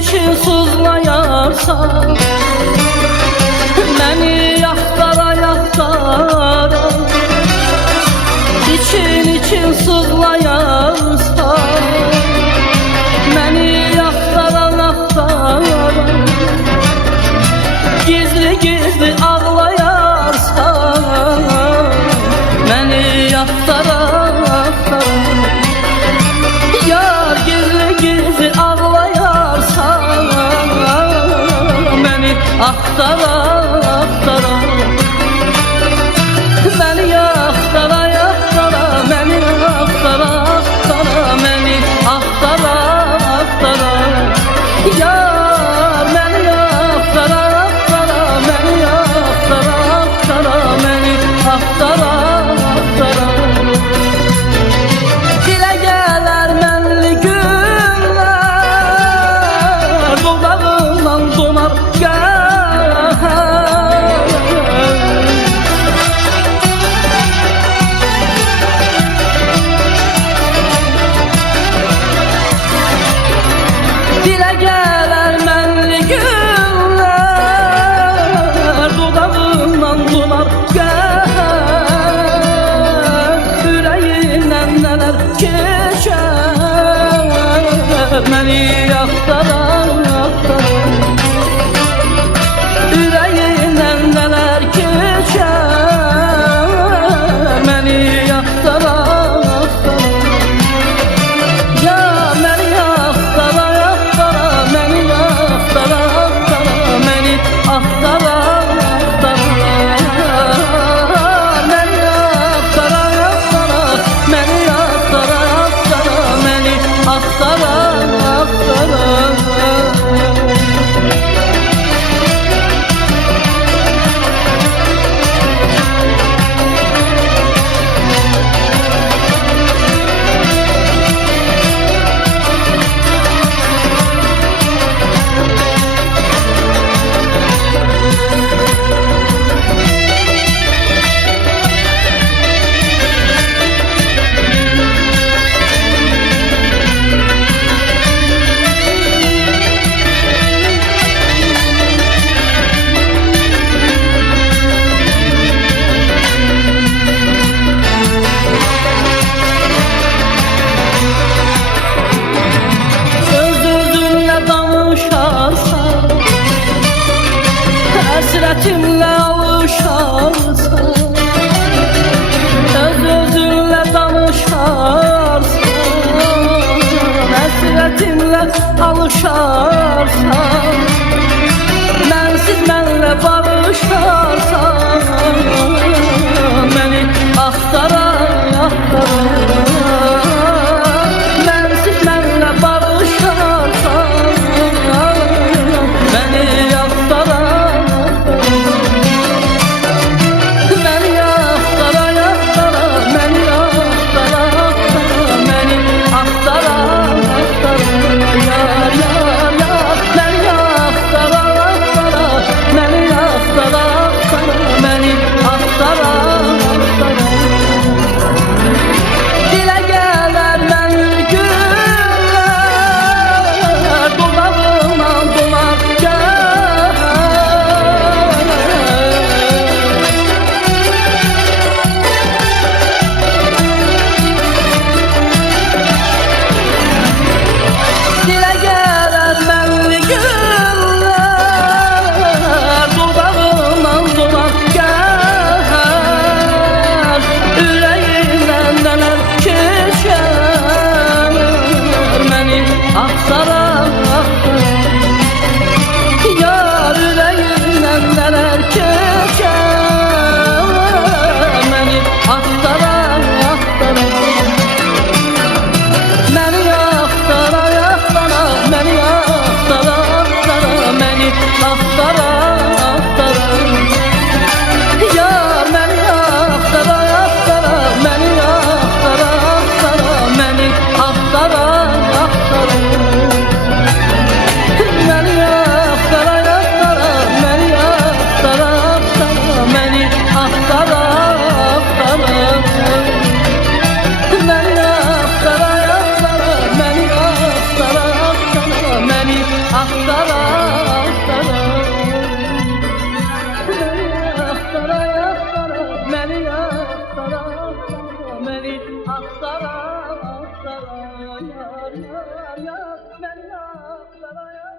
için sızlayarsan beni yaktara yaktara, için sızlayarsan beni yaktara yaktara, gizli ağlayarsan beni yaktara yaktara, yar gizli ağlayarsan beni aktara aktara, beni yaktara yaktara, beni aktara aktara, beni aktara aktara, yar beni yaktara aktara, beni yaktara aktara, beni aktara aktara. Dilə gələr mənli günlər, dodağından donar dilə gələr mənli günlər, dodağından donar ürəyindən nələr keçər, məni yaktara yaktara, ürəyindən nələr keçər, məni yaktara yaktara, ya məni yaktara yaktara, məni yaktara yaktara, məni aktara aktara, məni yaktara yaktara, məni yaktara yaktara, məni aktara aktara. Həsrətimlə alışarsan, öz-özünlə danışarsan, həsrətimlə alışarsan, mənsiz mənlə barışarsan, məni axtara axtara, mənsiz mənlə barışarsan, məni axtara. axtara